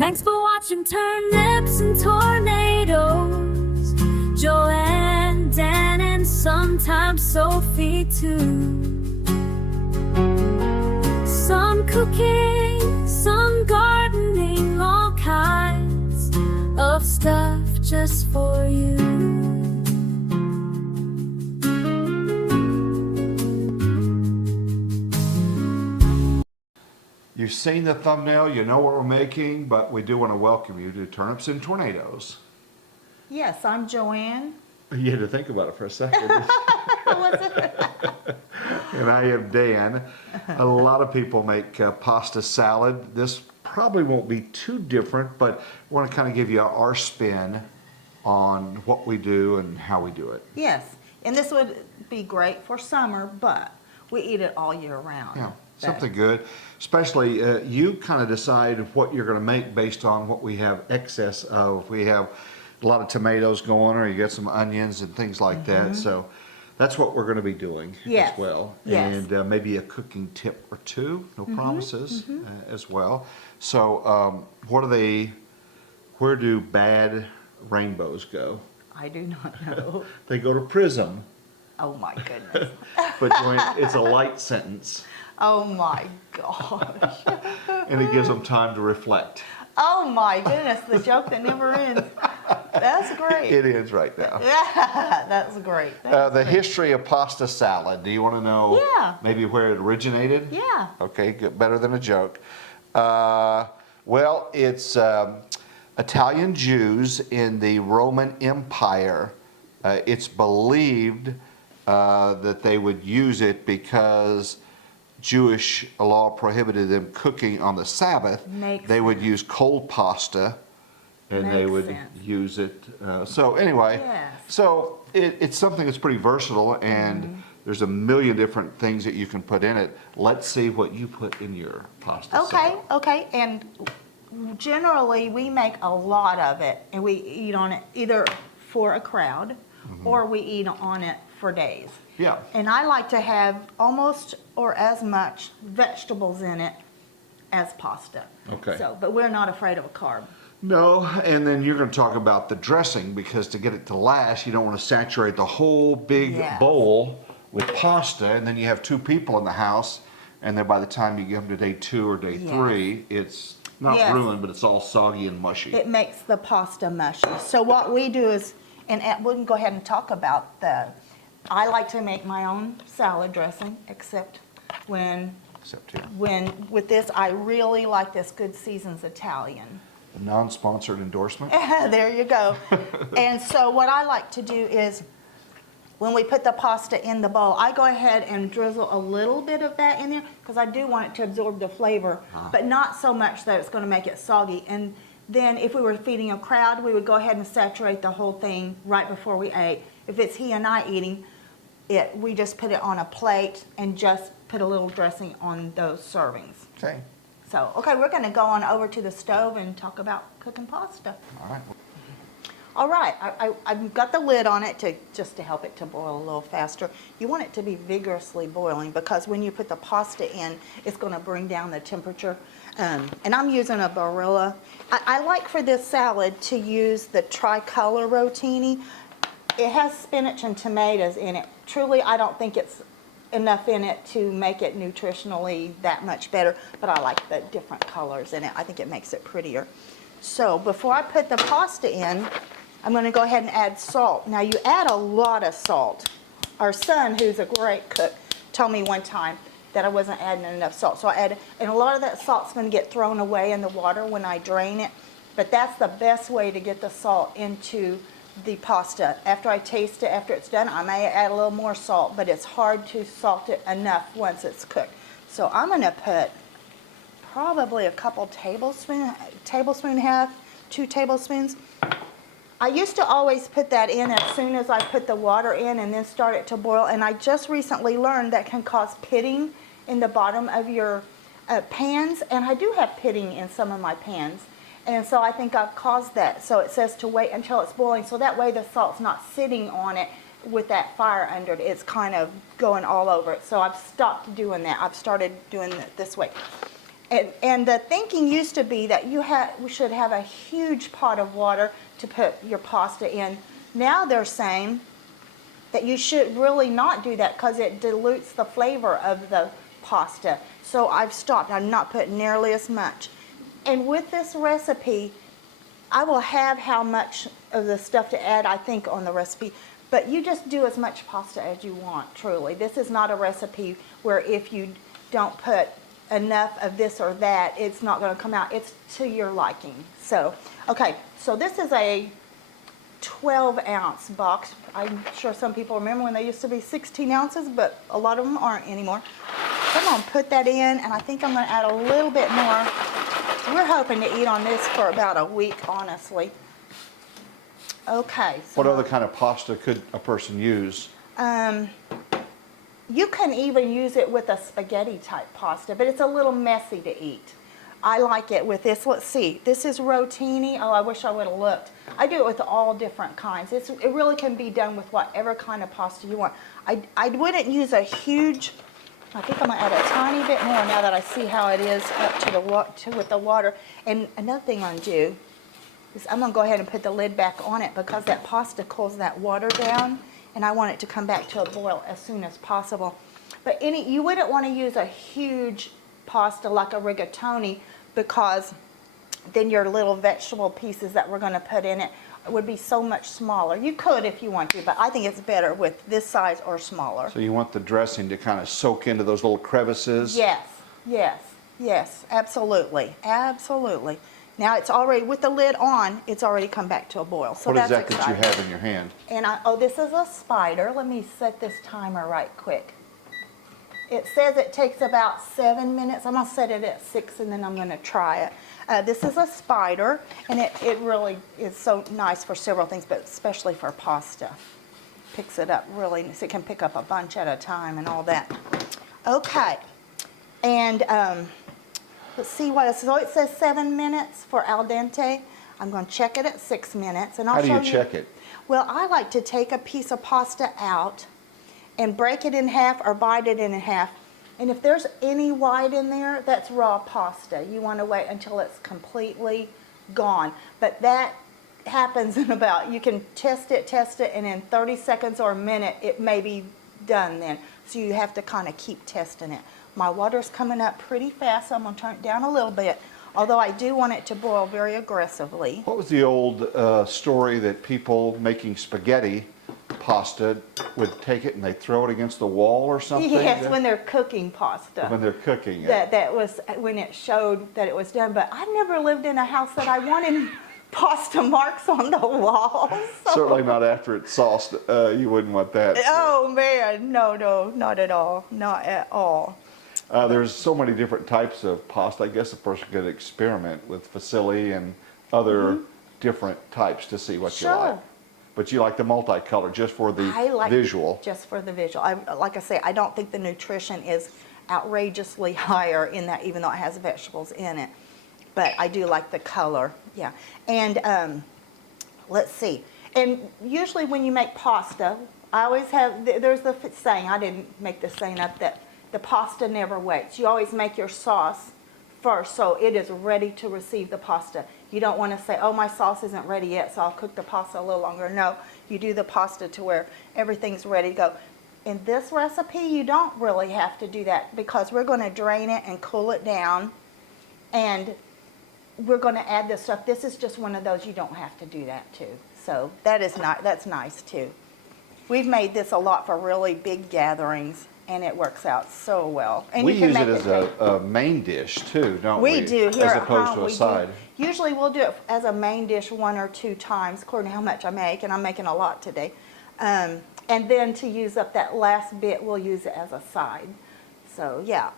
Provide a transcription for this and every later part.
Thanks for watching Turnips and Tornadoes. Joanne, Dan, and sometimes Sophie too. Some cooking, some gardening, all kinds of stuff just for you. You've seen the thumbnail, you know what we're making, but we do want to welcome you to Turnips and Tornadoes. Yes, I'm Joanne. You had to think about it for a second. And I am Dan. A lot of people make pasta salad. This probably won't be too different, but we want to kind of give you our spin on what we do and how we do it. Yes, and this would be great for summer, but we eat it all year round. Yeah, something good. Especially you kind of decide what you're going to make based on what we have excess of. We have a lot of tomatoes going, or you got some onions and things like that. So that's what we're going to be doing as well. Yes. And maybe a cooking tip or two, no promises as well. So where do bad rainbows go? I do not know. They go to Prism. Oh my goodness. But Joanne, it's a light sentence. Oh my gosh. And it gives them time to reflect. Oh my goodness, the joke that never ends. That's great. It is right now. Yeah, that's great. The history of pasta salad. Do you want to know maybe where it originated? Yeah. Okay, good, better than a joke. Well, it's Italian Jews in the Roman Empire. It's believed that they would use it because Jewish law prohibited them cooking on the Sabbath. They would use cold pasta, and they would use it. So anyway, so it's something that's pretty versatile, and there's a million different things that you can put in it. Let's see what you put in your pasta salad. Okay, and generally we make a lot of it, and we eat on it either for a crowd or we eat on it for days. Yeah. And I like to have almost or as much vegetables in it as pasta. Okay. So, but we're not afraid of a carb. No, and then you're going to talk about the dressing, because to get it to last, you don't want to saturate the whole big bowl with pasta, and then you have two people in the house, and then by the time you get them to day 2 or day 3, it's not ruined, but it's all soggy and mushy. It makes the pasta mushy. So what we do is, and we can go ahead and talk about I like to make my own salad dressing, except when with this, I really like this Good Seasons Italian. A non-sponsored endorsement? There you go. And so what I like to do is, when we put the pasta in the bowl, I go ahead and drizzle a little bit of that in there, because I do want it to absorb the flavor, but not so much that it's going to make it soggy. And then if we were feeding a crowd, we would go ahead and saturate the whole thing right before we ate. If it's he and I eating it, we just put it on a plate and just put a little dressing on those servings. Okay. So, okay, we're going to go on over to the stove and talk about cooking pasta. All right. All right, I've got the lid on it just to help it to boil a little faster. You want it to be vigorously boiling, because when you put the pasta in, it's going to bring down the temperature. And I'm using a Barilla. I like for this salad to use the tricolor rotini. It has spinach and tomatoes in it. Truly, I don't think it's enough in it to make it nutritionally that much better, but I like the different colors in it. I think it makes it prettier. So before I put the pasta in, I'm going to go ahead and add salt. Now you add a lot of salt. Our son, who's a great cook, told me one time that I wasn't adding enough salt. So I added, and a lot of that salt's going to get thrown away in the water when I drain it. But that's the best way to get the salt into the pasta. After I taste it, after it's done, I may add a little more salt, but it's hard to salt it enough once it's cooked. So I'm going to put probably a couple tablespoon and a half, 2 tablespoons. I used to always put that in as soon as I put the water in and then start it to boil, and I just recently learned that can cause pitting in the bottom of your pans, and I do have pitting in some of my pans. And so I think I've caused that. So it says to wait until it's boiling, so that way the salt's not sitting on it with that fire under it. It's kind of going all over it. So I've stopped doing that. I've started doing it this way. And the thinking used to be that we should have a huge pot of water to put your pasta in. Now they're saying that you should really not do that because it dilutes the flavor of the pasta. So I've stopped. I'm not putting nearly as much. And with this recipe, I will have how much of the stuff to add, I think, on the recipe. But you just do as much pasta as you want, truly. This is not a recipe where if you don't put enough of this or that, it's not going to come out. It's to your liking. So, okay, so this is a 12-ounce box. I'm sure some people remember when they used to be 16 ounces, but a lot of them aren't anymore. So I'm going to put that in, and I think I'm going to add a little bit more. We're hoping to eat on this for about a week, honestly. Okay. So What other kind of pasta could a person use? You can even use it with a spaghetti type pasta, but it's a little messy to eat. I like it with this. Let's see. This is rotini. Oh, I wish I would have looked. I do it with all different kinds. It really can be done with whatever kind of pasta you want. I wouldn't use a huge. I think I'm gonna add a tiny bit more now that I see how it is up to with the water. And another thing I'm gonna do is I'm gonna go ahead and put the lid back on it because that pasta cools that water down, and I want it to come back to a boil as soon as possible. But you wouldn't want to use a huge pasta like a rigatoni because then your little vegetable pieces that we're going to put in it would be so much smaller. You could if you want to, but I think it's better with this size or smaller. So you want the dressing to kind of soak into those little crevices? Yes, yes, yes, absolutely, absolutely. Now it's already, with the lid on, it's already come back to a boil, so What is that's that exciting. that you have in your hand? And this is a spider. Let me set this timer right quick. It says it takes about 7 minutes. I'm gonna set it at 6 and then I'm gonna try it. This is a spider, and it really is so nice for several things, but especially for pasta. Picks it up really nice. It can pick up a bunch at a time and all that. Okay, and let's see what it says. So it says 7 minutes for al dente. I'm gonna check it at 6 minutes, and I'll How do show you check it? Well, I like to take a piece of pasta out and break it in half or bite it in half. And if there's any white in there, that's raw pasta. You want to wait until it's completely gone. But that happens in about, you can test it, and in 30 seconds or a minute, it may be done then. So you have to kind of keep testing it. My water's coming up pretty fast, so I'm going to turn it down a little bit. Although I do want it to boil very aggressively. What was the old story that people making spaghetti pasta would take it and they throw it against the wall or something? Yes, when they're cooking pasta. When they're cooking it. That was when it showed that it was done. But I never lived in a house that I wanted pasta marks on the walls. So. Certainly not after it's sauced. You wouldn't want that. Oh man, no, not at all, not at all. There's so many different types of pasta. I guess a person could experiment with fusilli and other different types to see what you like. Sure. But you like the multicolor just for the I like visual. Just for the visual. Like I say, I don't think the nutrition is outrageously higher in that, even though it has vegetables in it. But I do like the color, yeah. And let's see. And usually when you make pasta, I always have, there's the saying, I didn't make this saying up, that the pasta never waits. You always make your sauce first so it is ready to receive the pasta. You don't want to say, oh, my sauce isn't ready yet, so I'll cook the pasta a little longer. No, you do the pasta to where everything's ready to go. In this recipe, you don't really have to do that because we're going to drain it and cool it down, and we're going to add this stuff. This is just one of those you don't have to do that too. So that's nice too. We've made this a lot for really big gatherings, and it works out so well. And We you can use make it as a main dish too, don't we? We do here as at opposed home. to a we do. side. Usually we'll do it as a main dish 1 or 2 times, according to how much I make, and I'm making a lot today. And then to use up that last bit, we'll use it as a side. So yeah.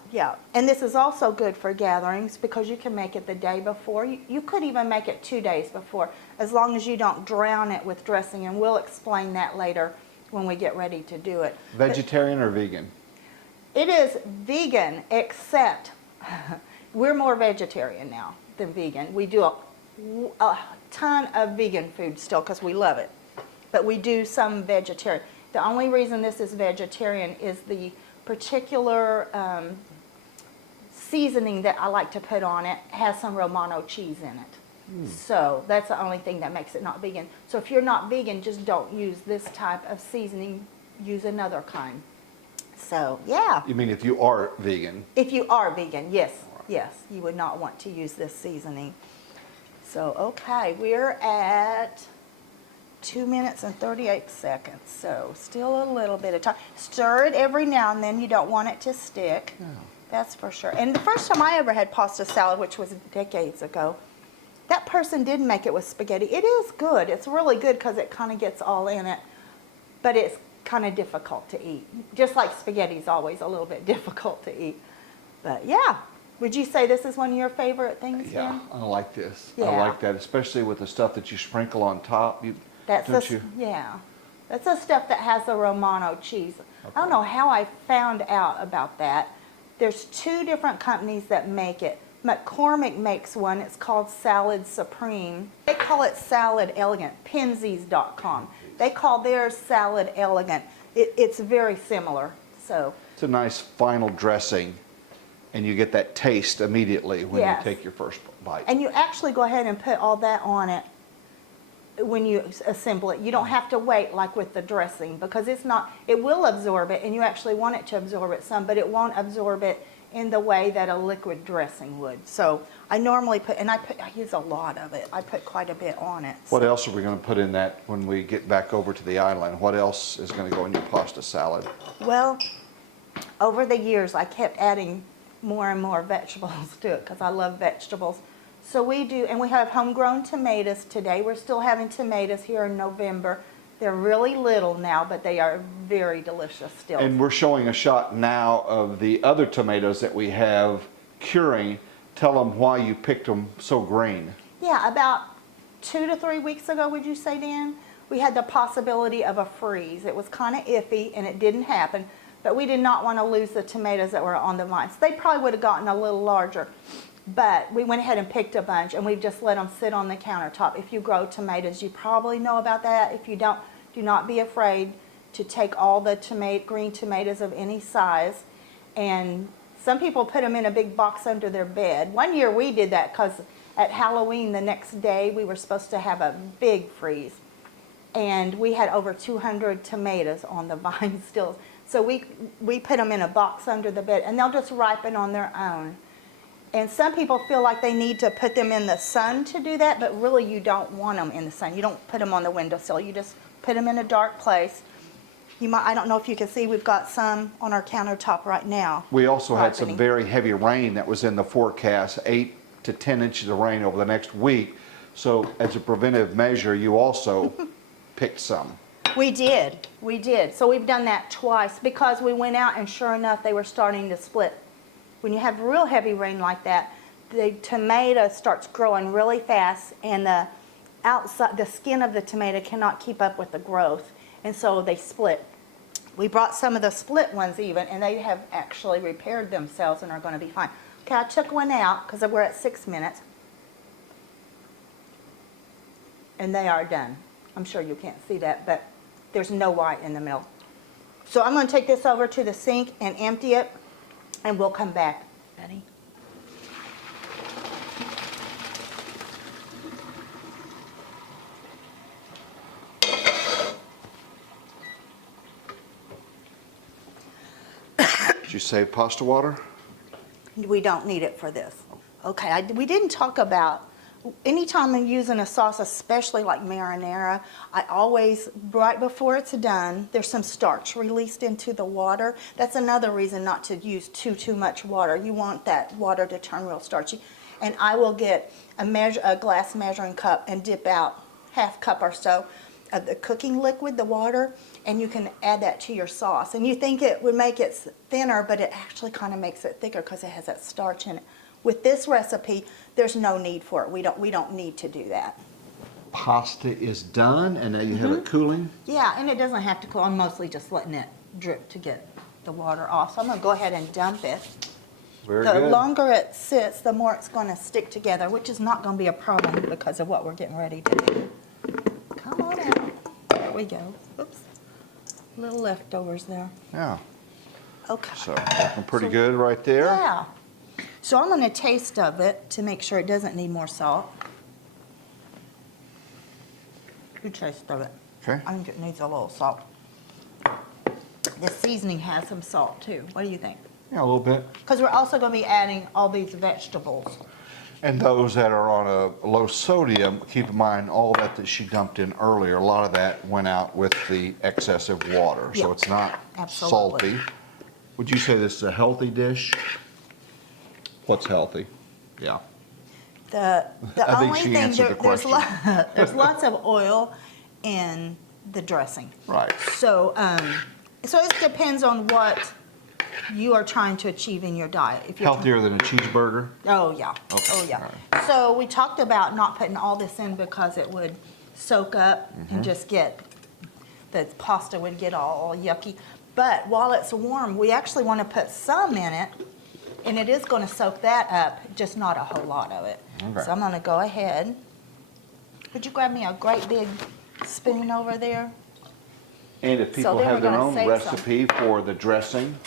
And this is also good for gatherings because you can make it the day before. You could even make it 2 days before, as long as you don't drown it with dressing, and we'll explain that later when we get ready to do it. Vegetarian or vegan? It is vegan, except we're more vegetarian now than vegan. We do a ton of vegan food still because we love it, but we do some vegetarian. The only reason this is vegetarian is the particular seasoning that I like to put on it has some Romano cheese in it. So that's the only thing that makes it not vegan. So if you're not vegan, just don't use this type of seasoning. Use another kind. So, yeah. You mean if you are vegan? If you are vegan, yes, yes, you would not want to use this seasoning. So, okay, we're at 2 minutes and 38 seconds. So, still a little bit of time. Stir it every now and then. You don't want it to stick. Yeah. That's for sure. And the first time I ever had pasta salad, which was decades ago, that person did make it with spaghetti. It is good. It's really good because it kind of gets all in it. But it's kind of difficult to eat. Just like spaghetti is always a little bit difficult to eat. But yeah. Would you say this is one of your favorite things, Yeah, Dan? I like this. Yeah. I like that, especially with the stuff that you sprinkle on top. That's don't the, you? yeah. That's the stuff that has the Romano cheese. I don't know how I found out about that. There's 2 different companies that make it. McCormick makes one. It's called Salad Supreme. They call it Salad Elegant. Penzies.com. They call theirs Salad Elegant. It's very similar. So It's a nice final dressing, and you get that taste immediately when Yes. you take your first bite. And you actually go ahead and put all that on it when you assemble it. You don't have to wait like with the dressing because it will absorb it and you actually want it to absorb it some, but it won't absorb it in the way that a liquid dressing would. So I normally put, and I use a lot of it. I put quite a bit on it. What else are we going to put in that when we get back over to the island? What else is going to go in your pasta salad? Well, over the years, I kept adding more and more vegetables to it because I love vegetables. So we do, and we have homegrown tomatoes today. We're still having tomatoes here in November. They're really little now, but they are very delicious still. And we're showing a shot now of the other tomatoes that we have curing. Tell them why you picked them so green. Yeah, about 2 to 3 weeks ago, would you say, Dan? We had the possibility of a freeze. It was kind of iffy, and it didn't happen. But we did not want to lose the tomatoes that were on the vines. They probably would have gotten a little larger. But we went ahead and picked a bunch, and we've just let them sit on the countertop. If you grow tomatoes, you probably know about that. If you don't, do not be afraid to take all the green tomatoes of any size. And some people put them in a big box under their bed. One year we did that because at Halloween the next day we were supposed to have a big freeze. And we had over 200 tomatoes on the vine still. So we put them in a box under the bed, and they'll just ripen on their own. And some people feel like they need to put them in the sun to do that, but really you don't want them in the sun. You don't put them on the windowsill. You just put them in a dark place. I don't know if you can see, we've got some on our countertop right now. We also had some ripening. very heavy rain that was in the forecast, 8 to 10 inches of rain over the next week. So as a preventive measure, you also picked some. We did. So we've done that twice because we went out and sure enough they were starting to split. When you have real heavy rain like that, the tomato starts growing really fast and the skin of the tomato cannot keep up with the growth, and so they split. We brought some of the split ones even, and they have actually repaired themselves and are going to be fine. Okay, I took one out because we're at 6 minutes. And they are done. I'm sure you can't see that, but there's no white in the middle. So I'm going to take this over to the sink and empty it, and we'll come back. Ready? Did you save pasta water? We don't need it for this. Okay, we didn't talk about, anytime I'm using a sauce, especially like marinara, I always, right before it's done, there's some starch released into the water. That's another reason not to use too much water. You want that water to turn real starchy. And I will get a glass measuring cup and dip out ½ cup or so of the cooking liquid, the water, and you can add that to your sauce. And you think it would make it thinner, but it actually kind of makes it thicker because it has that starch in it. With this recipe, there's no need for it. We don't need to do that. Pasta is done, and now you have it cooling. Yeah, and it doesn't have to cool. I'm mostly just letting it drip to get the water off. So I'm going to go ahead and dump it. Very The good. longer it sits, the more it's going to stick together, which is not going to be a problem because of what we're getting ready to do. Come on out. There we go. Oops. Little leftovers there. Yeah. Okay. So looking pretty good right there. Yeah. So I'm gonna taste of it to make sure it doesn't need more salt. Good taste of it. Okay. I think it needs a little salt. The seasoning has some salt too. What do you think? Yeah, a little bit. Because we're also gonna be adding all these vegetables. And those that are on a low sodium, keep in mind all that she dumped in earlier, a lot of that went out with the excessive water. So Yeah, it's not absolutely. salty. Would you say this is a healthy dish? What's healthy? Yeah. The I think only she thing, answered the there's, question. there's lots of oil in the dressing. Right. So, so it depends on what you are trying to achieve in your diet. If you're Healthier than a cheeseburger? Oh, yeah. Okay, Oh, yeah. all So we talked about not putting all this in because it would soak up Mm-hmm. and just get, the pasta would get all yucky. But while it's warm, we actually want to put some in it, and it is going to soak that up, just not a whole lot of it. Okay. So I'm going to go ahead. Would you grab me a great big spoon over there? And if people then have we're their gonna own save recipe for the dressing,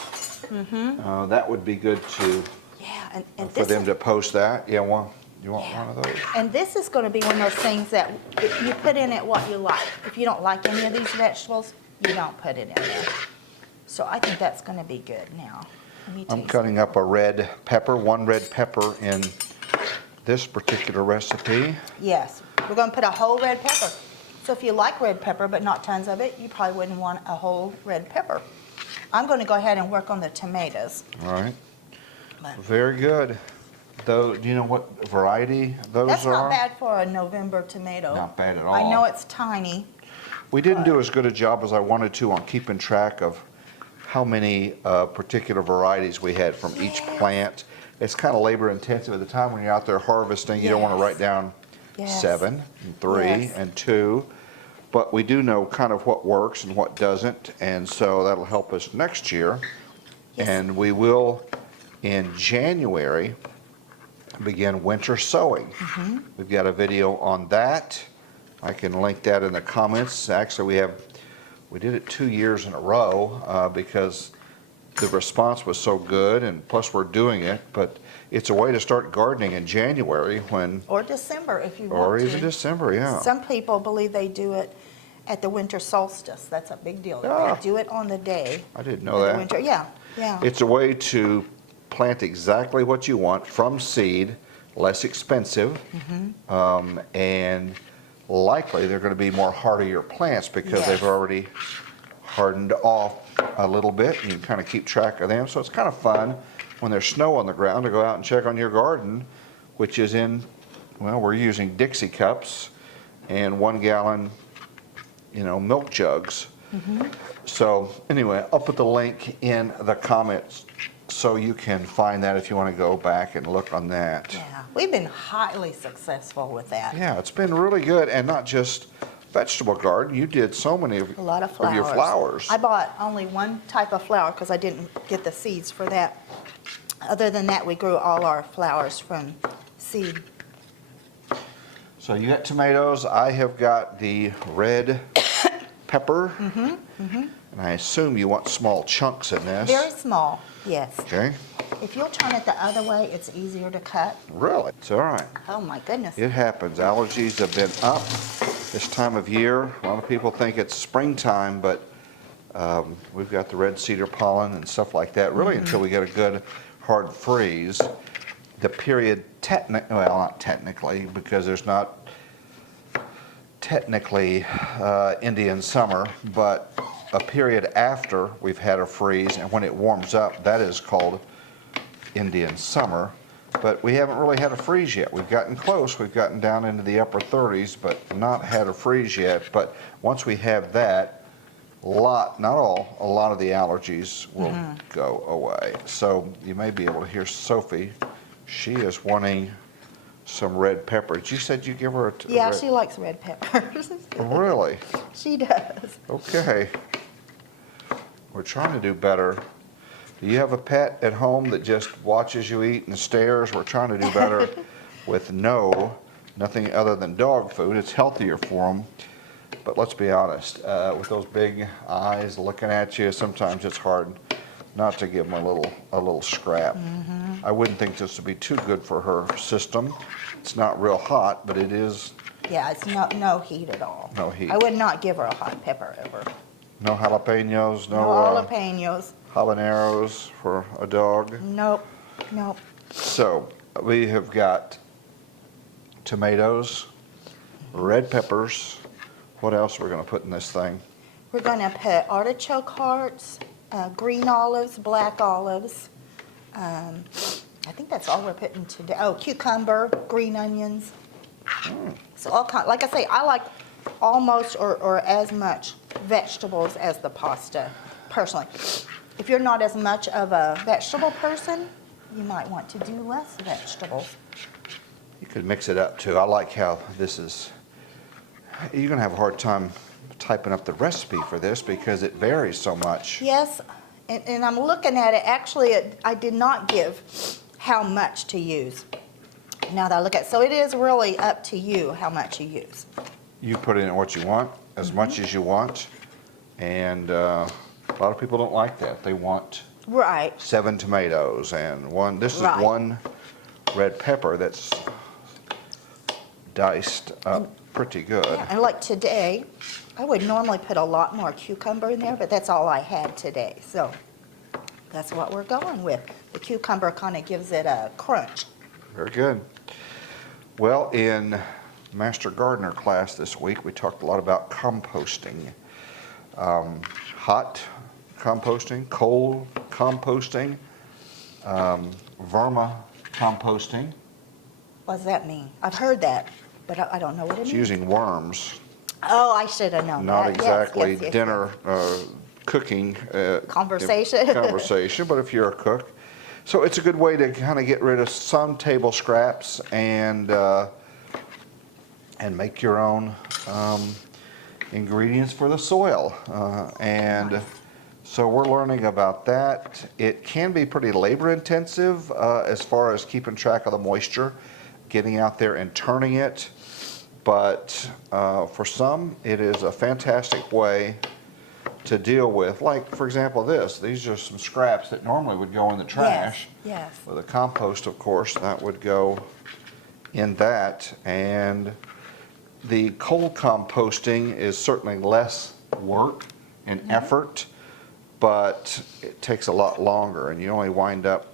that would be good to, Yeah, and for this them is, to post that. Yeah, you want Yeah. one of those? and this is going to be one of those things that if you put in it what you like. If you don't like any of these vegetables, you don't put it in there. So I think that's going to be good now. Let me I'm taste cutting up a red pepper, one red pepper in this particular recipe. Yes, we're going to put a whole red pepper. So if you like red pepper but not tons of it, you probably wouldn't want a whole red pepper. I'm going to go ahead and work on the tomatoes. All right, But very good. Though, do you know what variety those that's are? not bad for a November tomato. Not bad at I know all. it's tiny. We didn't do as good a job as I wanted to on keeping track of how many particular varieties we had from each plant. It's kind of labor intensive at the time when you're out there harvesting. You don't want to Yes. write down Yes. 7 and 3 Yes. and 2. But we do know kind of what works and what doesn't, and so that'll help us next year. Yes. And we will, in January, begin winter sowing. Mm-hmm. We've got a video on that. I can link that in the comments. Actually, we did it 2 years in a row because the response was so good, and plus we're doing it. But it's a way to start gardening in January when, Or December if you want or to. even December, yeah. Some people believe they do it at the winter solstice. That's a big deal. Ah. They do it on the day. I didn't know of the that. winter. Yeah, yeah. It's a way to plant exactly what you want from seed, less expensive, and likely they're going to be more hardier plants because Yes. they've already hardened off a little bit. You can kind of keep track of them. So it's kind of fun when there's snow on the ground to go out and check on your garden, which is in, well, we're using Dixie cups and 1 gallon, milk jugs. So anyway, I'll put the link in the comments so you can find that if you want to go back and look on that. Yeah, we've been highly successful with that. Yeah, it's been really good, and not just vegetable garden. You did so many of A lot of flowers. your flowers. I bought only one type of flower because I didn't get the seeds for that. Other than that, we grew all our flowers from seed. So you got tomatoes. I have got the red pepper, and I assume you want small chunks in this. Very small, yes. Okay, If you'll turn it the other way, it's easier to cut. really? It's all right. Oh my goodness. It happens. Allergies have been up this time of year. A lot of people think it's springtime, but we've got the red cedar pollen and stuff like that, really until we get a good hard freeze. The period, well, not technically, because there's not technically Indian summer, but a period after we've had a freeze, and when it warms up, that is called Indian summer. But we haven't really had a freeze yet. We've gotten close. We've gotten down into the upper 30s, but not had a freeze yet. But once we have that, not all, a lot of the allergies will go away. So you may be able to hear Sophie. She is wanting some red peppers. You said you give her a Yeah, red- she likes red peppers. Really? She does. Okay. We're trying to do better. Do you have a pet at home that just watches you eat and stares? We're trying to do better with nothing other than dog food. It's healthier for them. But let's be honest, with those big eyes looking at you, sometimes it's hard not to give them a little scrap. I wouldn't think this would be too good for her system. It's not real hot, but it is Yeah, it's no heat at all. No heat. I would not give her a hot pepper ever. no jalapenos, No no jalapenos. habaneros for a dog. Nope, nope. So we have got tomatoes, red peppers. What else are we going to put in this thing? We're gonna put artichoke hearts, green olives, black olives. I think that's all we're putting today. Oh, cucumber, green onions. So all kind, like I say, I like almost or as much vegetables as the pasta, personally. If you're not as much of a vegetable person, you might want to do less vegetables. You could mix it up too. I like how this is, you're going to have a hard time typing up the recipe for this because it varies so much. Yes, and I'm looking at it, actually, I did not give how much to use. Now that I look at it, so it is really up to you how much you use. You put in what you want, as much as you want, and a lot of people don't like that. They want Right, 7 tomatoes and one, this is Right. 1 red pepper that's diced up pretty good. and like today, I would normally put a lot more cucumber in there, but that's all I had today, so that's what we're going with. The cucumber kind of gives it a crunch. Very good. Well, in Master Gardener class this week, we talked a lot about composting. Hot composting, cold composting, verma composting. What does that mean? I've heard that, but I don't know what it It's means. using worms, Oh, I should have known not that. Yes, exactly yes, yes, dinner cooking. Conversation. Conversation, but if you're a cook. So it's a good way to kind of get rid of some table scraps and make your own ingredients for the soil. And so we're learning about that. It can be pretty labor intensive as far as keeping track of the moisture, getting out there and turning it. But for some, it is a fantastic way to deal with. Like, for example, these are some scraps that normally would go in the trash. Yes, With a compost, of course, that would go in that. And the cold composting is certainly less work and effort, but it takes a lot longer, and you only wind up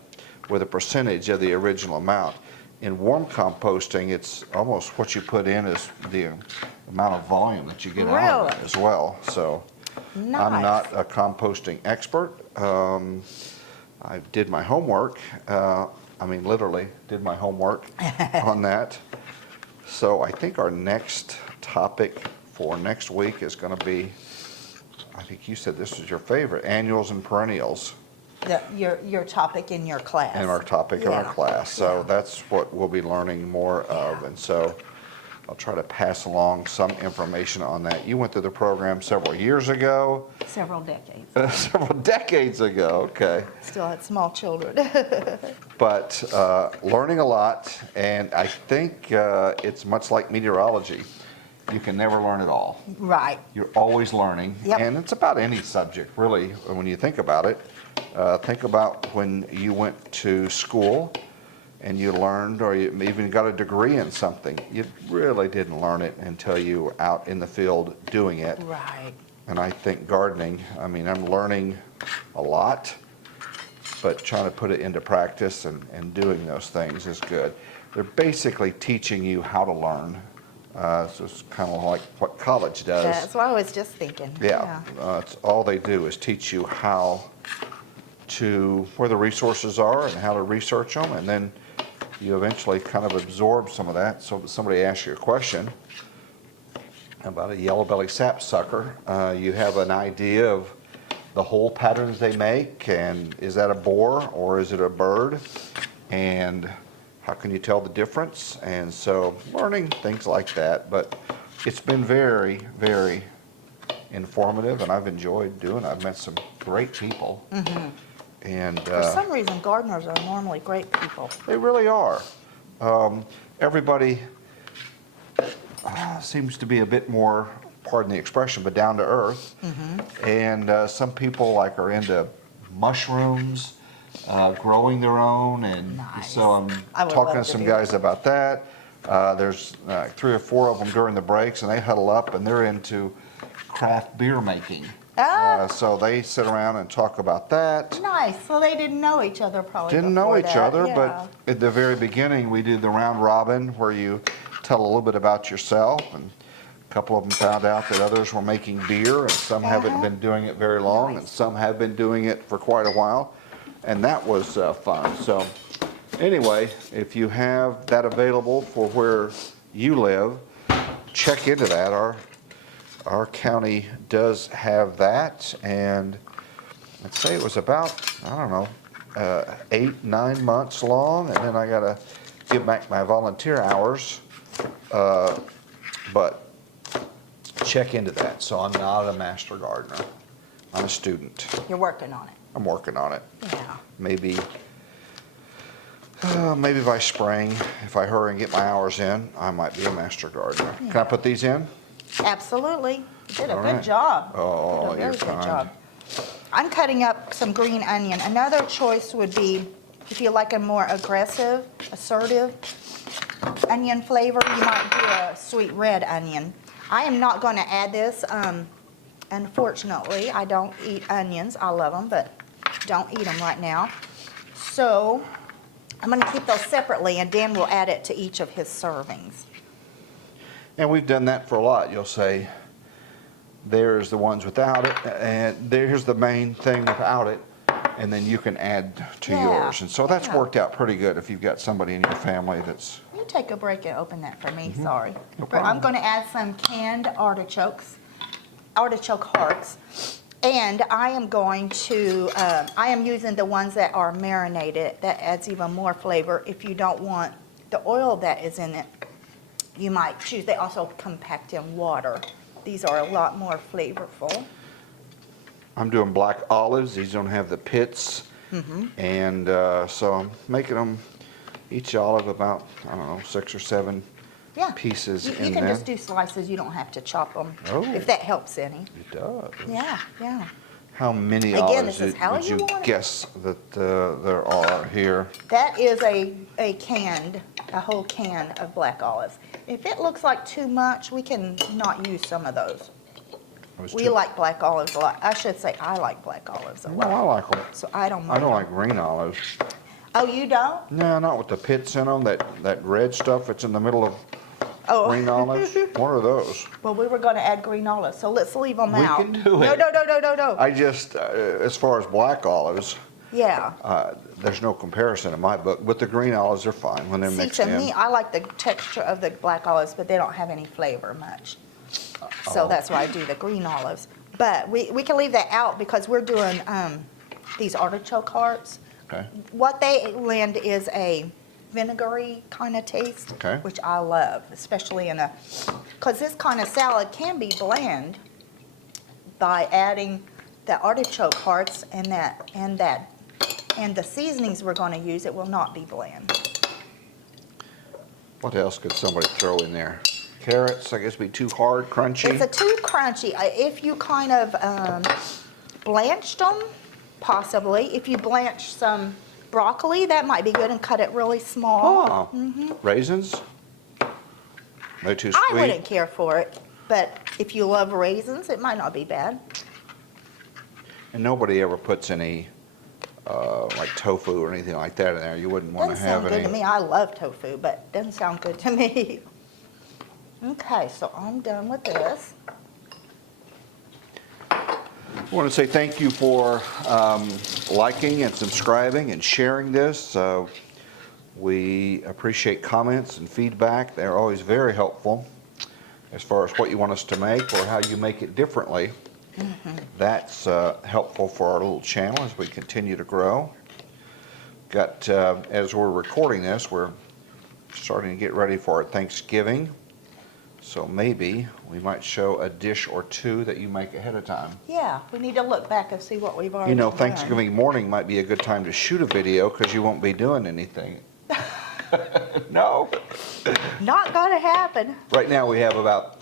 with a percentage of the original amount. In warm composting, it's almost what you put in is the amount of volume that you get out of it Really? as well. So I'm not Nice. a composting expert. I did my homework. Literally did my homework on that. So I think our next topic for next week is going to be, I think you said this was your favorite, annuals and perennials, Your topic in your class. and our topic in our Yeah. class. So Yeah. that's what we'll be learning more of. Yeah. And so I'll try to pass along some information on that. You went through the program several years ago, Several decades. several decades ago, okay. Still had small children. But learning a lot, and I think it's much like meteorology. You can never learn it all. Right. You're always learning, Yep. and it's about any subject, really, when you think about it. Think about when you went to school and you learned, or you even got a degree in something. You really didn't learn it until you were out in the field doing it. Right. And I think gardening, I'm learning a lot, but trying to put it into practice and doing those things is good. They're basically teaching you how to learn. So it's kind of like what college does. That's what I was just thinking. Yeah, it's all they do is teach you where the resources are and how to research them, and then you eventually kind of absorb some of that. So if somebody asks you a question about a yellow-bellied sapsucker, you have an idea of the hole patterns they make, and is that a boar or is it a bird? And how can you tell the difference? And so learning things like that, but it's been very, very informative, and I've enjoyed doing it. I've met some great people. And For some reason, gardeners are normally great people. they really are. Everybody seems to be a bit more, pardon the expression, but down to earth. And some people are into mushrooms, growing their own, and Nice. so I'm I would talking to love to some do guys that. about that. There's 3 or 4 of them during the breaks, and they huddle up, and they're into craft beer making. Ah. So they sit around and talk about that. Nice. So they didn't know each other probably Didn't know before each that. other, Yeah. but at the very beginning, we did the round robin where you tell a little bit about yourself, and a couple of them found out that others were making beer, and some haven't Uh-huh. been doing it very long, and Nice. some have been doing it for quite a while, and that was fun. So anyway, if you have that available for where you live, check into that. Our county does have that, and I'd say it was about, I don't know, 8, 9 months long, and then I gotta give back my volunteer hours. But check into that. So I'm not a master gardener. I'm a student. You're working on it. I'm working on it. Yeah. Maybe by spring, if I hurry and get my hours in, I might be a master gardener. Can I put these in? Absolutely. You did a All good right. job. Oh, You did a you're very good kind. job. I'm cutting up some green onion. Another choice would be, if you like a more aggressive, assertive onion flavor, you might do a sweet red onion. I am not going to add this. Unfortunately, I don't eat onions. I love them, but don't eat them right now. So I'm going to keep those separately, and Dan will add it to each of his servings. And we've done that for a lot. You'll say, there's the ones without it, and there's the main thing without it, and then you can add to Yeah, yours. And so that's yeah. worked out pretty good if you've got somebody in your family that's, You take a break and open that for me, sorry. No But problem. I'm going to add some canned artichoke hearts. And I am going to, I am using the ones that are marinated. That adds even more flavor. If you don't want the oil that is in it, you might choose, they also compact in water. These are a lot more flavorful. I'm doing black olives. These don't have the pits. And so I'm making them, each olive about, I don't know, 6 or 7 Yeah. pieces You in can there. just do slices, you don't have to chop them, Oh. if that helps any. It does. Yeah, yeah. How many Again, olives this is how would you you want it. guess that there are here? That is a whole can of black olives. If it looks like too much, we can not use some of those. It was We too- like black olives a lot. I should say I like black olives a No, lot. I like them. So I don't I mind. don't them. like green olives. Oh, you don't? No, not with the pits in them, that red stuff that's in the middle of Oh. green olives. What are those? Well, we were going to add green olives, so let's leave them We out. can do No, it. no. I just, as far as black olives, Yeah. there's no comparison in my book, but the green olives are fine when they're See, mixed to in. me, I like the texture of the black olives, but they don't have any flavor much. So Oh. that's why I do the green olives. But we can leave that out because we're doing these artichoke hearts. Okay. What they lend is a vinegary kind of taste, Okay. which I love, especially in because this kind of salad can be bland by adding the artichoke hearts and the seasonings we're going to use. It will not be bland. What else could somebody throw in there? Carrots, I guess, be too hard, crunchy. It's a too crunchy. If you kind of blanched them, possibly. If you blanch some broccoli, that might be good and cut it really small. Oh, raisins? They're too I sweet. wouldn't care for it, but if you love raisins, it might not be bad. And nobody ever puts any, like tofu or anything like that in there. You wouldn't want to Doesn't have sound good to any. me. I love tofu, but doesn't sound good to me. Okay, so I'm done with this. I want to say thank you for liking and subscribing and sharing this. We appreciate comments and feedback. They're always very helpful as far as what you want us to make or how you make it differently. That's helpful for our little channel as we continue to grow. Got, as we're recording this, we're starting to get ready for our Thanksgiving. So maybe we might show a dish or two that you make ahead of time. Yeah, we need to look back and see what we've already You know, done. Thanksgiving morning might be a good time to shoot a video because you won't be doing anything. No? Not gonna happen. Right now we have about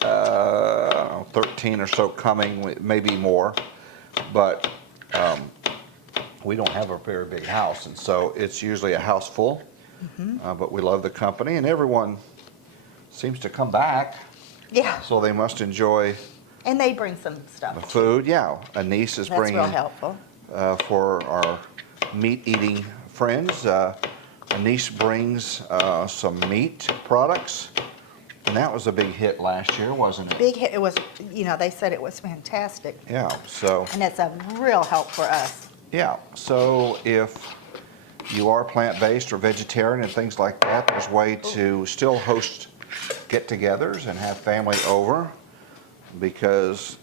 13 or so coming, maybe more. But we don't have a very big house, and so it's usually a house full. But we love the company, and everyone seems to come back, Yeah, so they must enjoy and they bring some the stuff. food. Yeah, a niece is That's real bringing helpful. for our meat-eating friends. A niece brings some meat products, and that was a big hit last year, wasn't it? Big hit, it was, they said it was fantastic. Yeah, so, And it's a real help for us. yeah, so if you are plant-based or vegetarian and things like that, there's a way to still host get-togethers and have family over, because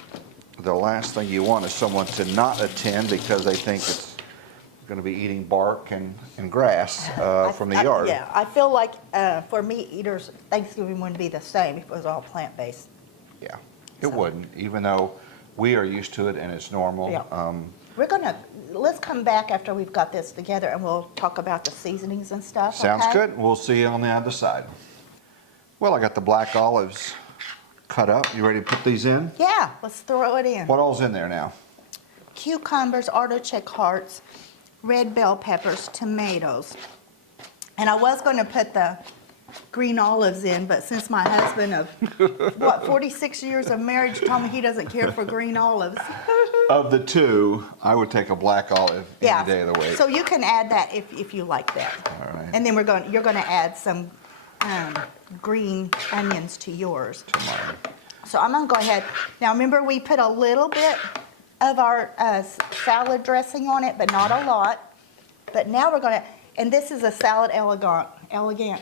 the last thing you want is someone to not attend because they think it's going to be eating bark and grass from the yard. Yeah, I feel like for meat eaters, Thanksgiving wouldn't be the same if it was all plant-based. Yeah, it So- wouldn't, even though we are used to it and it's normal. Yeah. Let's come back after we've got this together and we'll talk about the seasonings and stuff, Sounds okay? good. We'll see you on the other side. Well, I got the black olives cut up. You ready to put these in? Yeah, let's throw it in. What all's in there now? Cucumbers, artichoke hearts, red bell peppers, tomatoes. And I was going to put the green olives in, but since my husband of, 46 years of marriage told me he doesn't care for green olives. Of the two, I would take a black olive Yeah. any day of the week. So you can add that if you like that. All right. And then you're going to add some green onions to yours. Tomorrow. So I'm going to go ahead. Now remember we put a little bit of our salad dressing on it, but not a lot. But now we're going to, and this is a salad elegant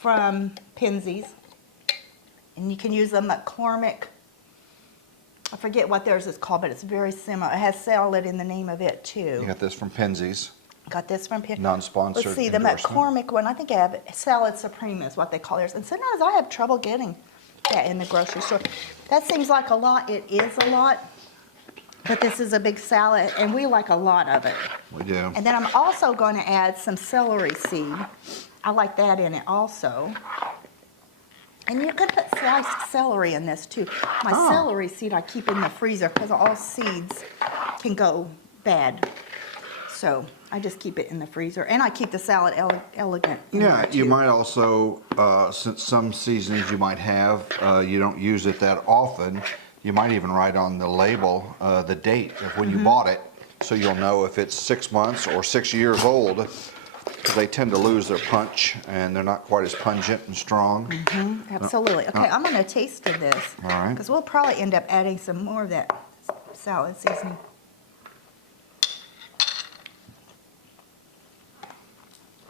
from Penzeys. And you can use the McCormick. I forget what theirs is called, but it's very similar. It has salad in the name of it too. You got this from Penzeys, Got this from Penzeys. non-sponsored Let's see, the endorsement. McCormick one, I think I have it. Salad Supreme is what they call theirs. And sometimes I have trouble getting that in the grocery store. That seems like a lot. It is a lot. But this is a big salad, and we like a lot of it. We do. And then I'm also going to add some celery seed. I like that in it also. And you could put sliced celery in this too. My Oh. celery seed I keep in the freezer because all seeds can go bad. So I just keep it in the freezer. And I keep the salad elegant in Yeah, there you too. might also, since some seasonings you might have, you don't use it that often, you might even write on the label the date of when you bought it, so you'll know if it's 6 months or 6 years old, because they tend to lose their punch and they're not quite as pungent and strong. Absolutely. Okay, I'm going to taste of this. All right. Because we'll probably end up adding some more of that salad seasoning.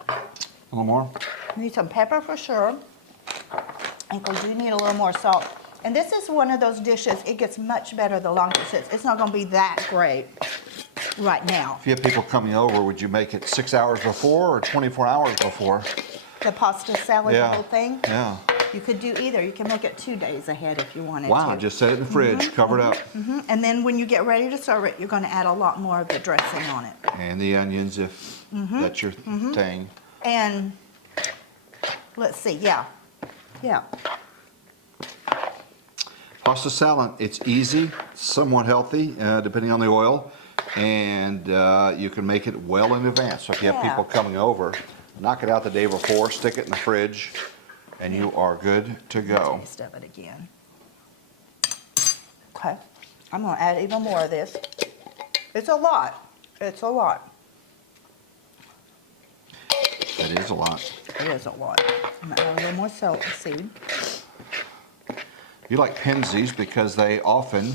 A little more? Need some pepper for sure. And we do need a little more salt. And this is one of those dishes, it gets much better the longer it sits. It's not going to be that great right now. If you have people coming over, would you make it 6 hours before or 24 hours before? The pasta salad, the Yeah. whole thing. Yeah. You could do either. You can make it 2 days ahead if you wanted Wow, to. just set it in the fridge, cover it up. And then when you get ready to serve it, you're going to add a lot more of the dressing on it. And the onions, if that's your thing. And let's see, yeah. Pasta salad, it's easy, somewhat healthy, depending on the oil, and you can make it well in advance. So if you have Yeah. people coming over, knock it out the day before, stick it in the fridge, and you are good to go. Taste of it again. Okay, I'm gonna add even more of this. It's a lot. It's a lot. It is a lot. It is a lot. I'm gonna add a little more celery seed. You like Penzeys because they often,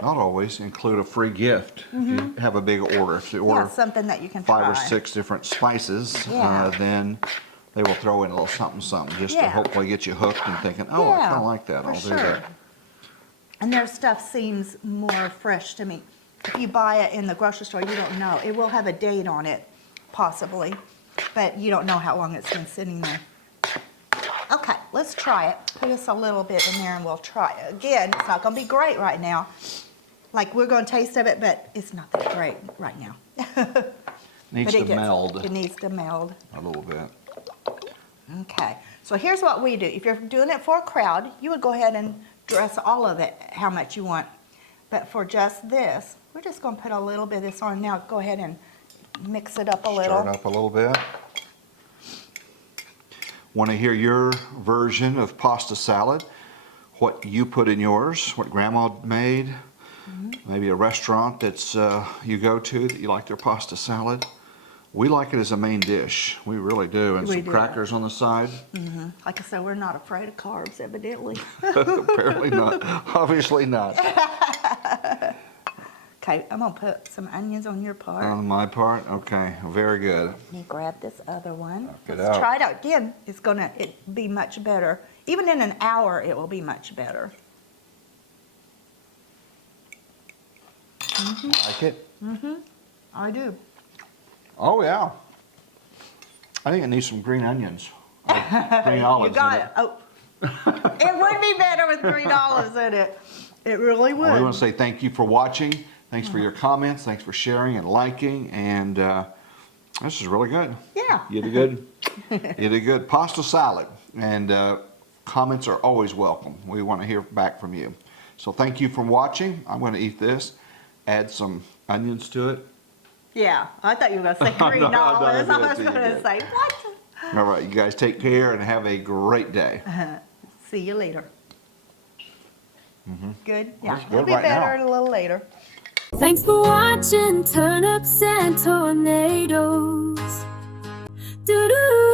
not always, include a free gift. If you have a big order, if you order Yeah, something that you can 5 try. or 6 different spices, Yeah. then they will throw in a little something, just to Yeah. hopefully get you hooked and thinking, oh, I Yeah, kind of like that, for I'll do sure. that. And their stuff seems more fresh to me. If you buy it in the grocery store, you don't know. It will have a date on it, possibly, but you don't know how long it's been sitting there. Okay, let's try it. Put us a little bit in there and we'll try it. Again, it's not gonna be great right now. Like, we're gonna taste of it, but it's not that great right now. Needs But to meld It needs to meld. a little bit. Okay, so here's what we do. If you're doing it for a crowd, you would go ahead and dress all of it how much you want. But for just this, we're just gonna put a little bit of this on. Now go ahead and mix it up a little. Stir it up a little bit. Want to hear your version of pasta salad, what you put in yours, what Grandma made, maybe a restaurant that's you go to that you like their pasta salad. We like it as a main dish. We really do. And We some do. crackers on the side. Like I said, we're not afraid of carbs, evidently. Apparently not. Obviously not. Okay, I'm gonna put some onions on your part. On my part, okay, very good. Let me grab this other one. Knock it Let's out. try it out again. It's gonna be much better. Even in an hour, it will be much better. Like it? I do. Oh yeah. I think it needs some green onions. Green olives. You got in it. Oh, it would be better with green olives in it. It really would. Well, we want to say thank you for watching. Thanks for your comments. Thanks for sharing and liking. And this is really good. Yeah. You did good. You did good. Pasta salad. And comments are always welcome. We want to hear back from you. So thank you for watching. I'm going to eat this. Add some onions to it. Yeah, I thought you were gonna say green No, no, olives. I I was did, gonna you say, what? All right. You guys take care and have a great day. See you later. Good? Yeah, That's it'll good be right now. better a little later. Thanks for watching Turnips and Tornadoes. Doo-doo.